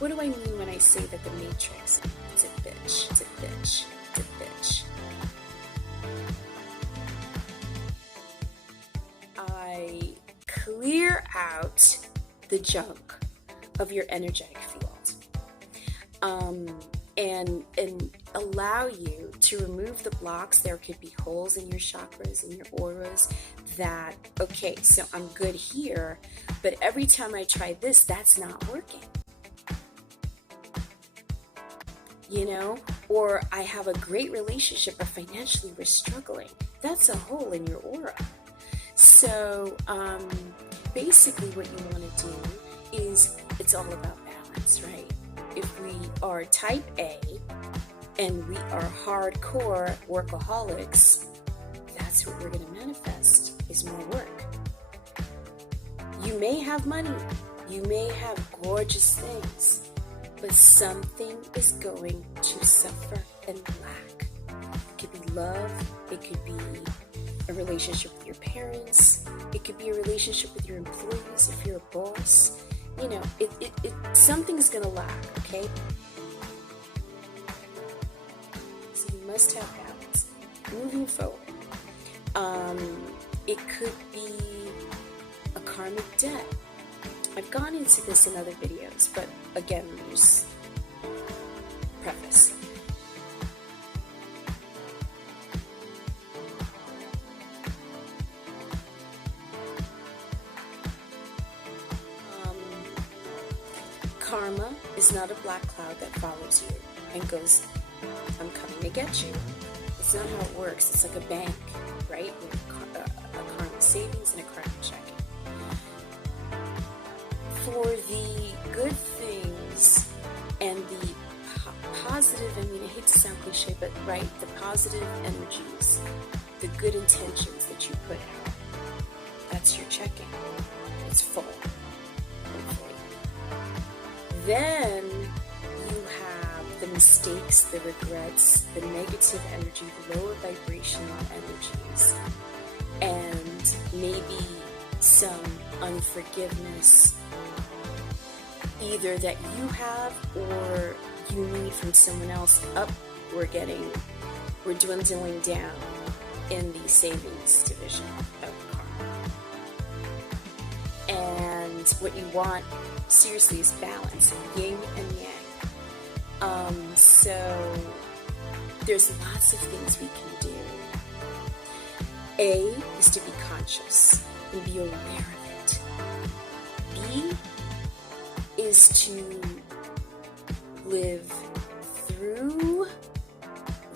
What do I mean when I say that the matrix is a bitch? It's a bitch. It's a bitch. I clear out the junk of your energetic field, and allow you to remove the blocks. There could be holes in your chakras, in your auras, that, okay, so I'm good here, but every time I try this, that's not working. You know, or I have a great relationship, but financially we're struggling. That's a hole in your aura. So basically what you want to do is, it's all about balance, right? If we are type A and we are hardcore workaholics, that's what we're going to manifest, is more work. You may have money, you may have gorgeous things, but something is going to suffer and lack. It could be love, it could be a relationship with your parents, it could be a relationship with your employees if you're a boss. You know, something is going to lack, okay? So you must have balance. Moving forward, it could be a karmic debt. I've gone into this in other videos, but again, there's preface. Karma is not a black cloud that follows you and goes, I'm coming to get you. It's not how it works. It's like a bank, right? A karma savings and a karma checking. For the good things and the positive, I mean, I hate to sound cliche, but right, the positive energies, the good intentions that you put out, that's your checking. It's full. Then you have the mistakes, the regrets, the negative energy, the lower vibrational energies, and maybe some unforgiveness, either that you have or you need from someone else. We're dwindling down in the savings division of karma. And what you want, seriously, is balance, yin and yang. So there's lots of things we can do. A is to be conscious and be aware of it. B is to live through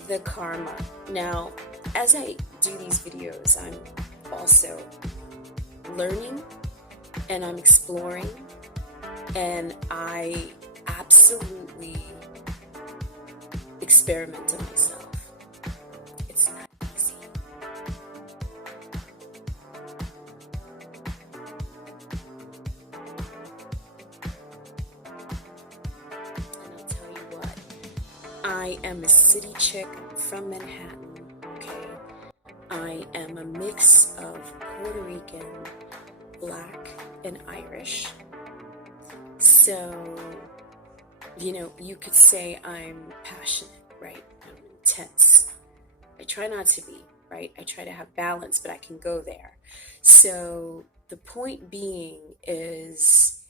the karma. Now, as I do these videos, I'm also learning and I'm exploring, and I absolutely experiment on myself. It's not easy. And I'll tell you what, I am a city chick from Manhattan, okay? I am a mix of Puerto Rican, Black, and Irish. So, you know, you could say I'm passionate, right? I'm intense. I try not to be, right? I try to have balance, but I can go there. So the point being is,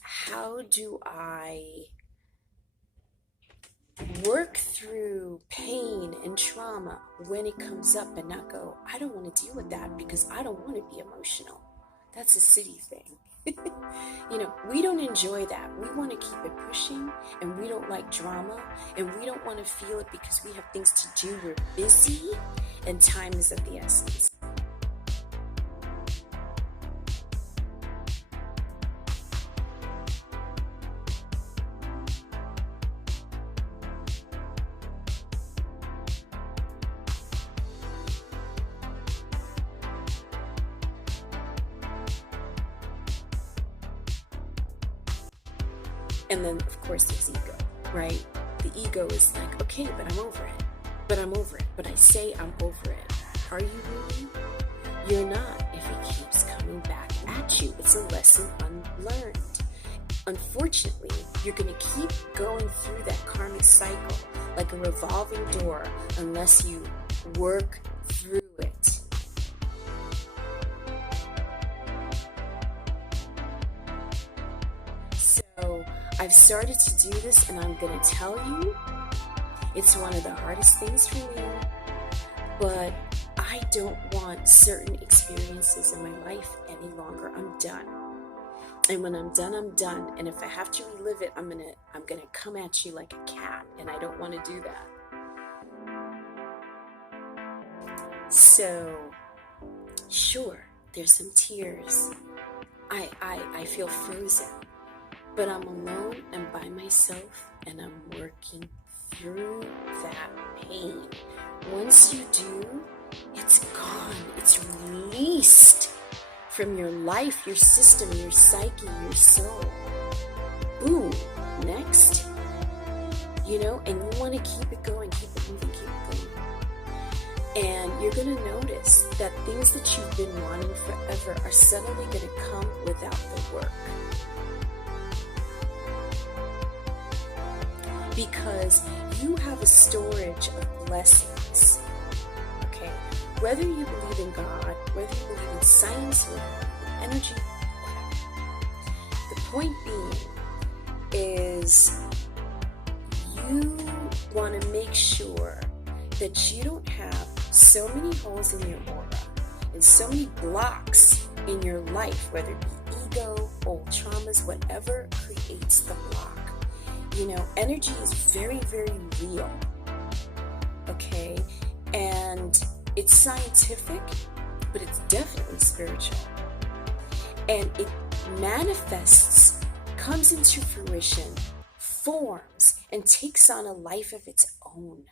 how do I work through pain and trauma when it comes up and not go, I don't want to deal with that because I don't want to be emotional. That's a city thing. You know, we don't enjoy that. We want to keep it pushing, and we don't like drama, and we don't want to feel it because we have things to do. We're busy, and time is of the essence. And then, of course, there's ego, right? The ego is like, okay, but I'm over it. But I'm over it. But I say I'm over it. Are you really? You're not if it keeps coming back at you. It's a lesson unlearned. unfortunately, you're going to keep going through that karmic cycle like a revolving door unless you work through it. So I've started to do this, and I'm going to tell you, it's one of the hardest things for me, but I don't want certain experiences in my life any longer. I'm done. And when I'm done, I'm done. And if I have to relive it, I'm gonna come at you like a cat, and I don't want to do that. So, sure, there's some tears. I feel frozen, but I'm alone and by myself, and I'm working through that pain. Once you do, it's gone. It's released from your life, your system, your psyche, your soul. Boom. Next. And you want to keep it going, keep it moving, keep it going. And you're going to notice that things that you've been wanting forever are suddenly going to come without the work. Because you have a storage of blessings. Okay? Whether you believe in God, whether you believe in science or energy, the point being is you want to make sure that you don't have so many holes in your aura and so many blocks in your life, whether it be ego, old traumas, whatever creates the block. Energy is very, very real. Okay? And it's scientific, but it's definitely spiritual. And it manifests, comes into fruition, forms, and takes on a life of its own.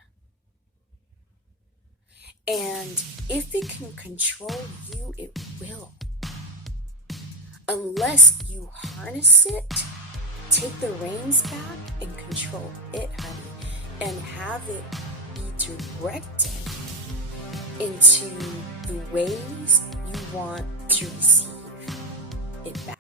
And if it can control you, it will. Unless you harness it, take the reins back and control it, honey, and have it be directed into the ways you want to receive it back.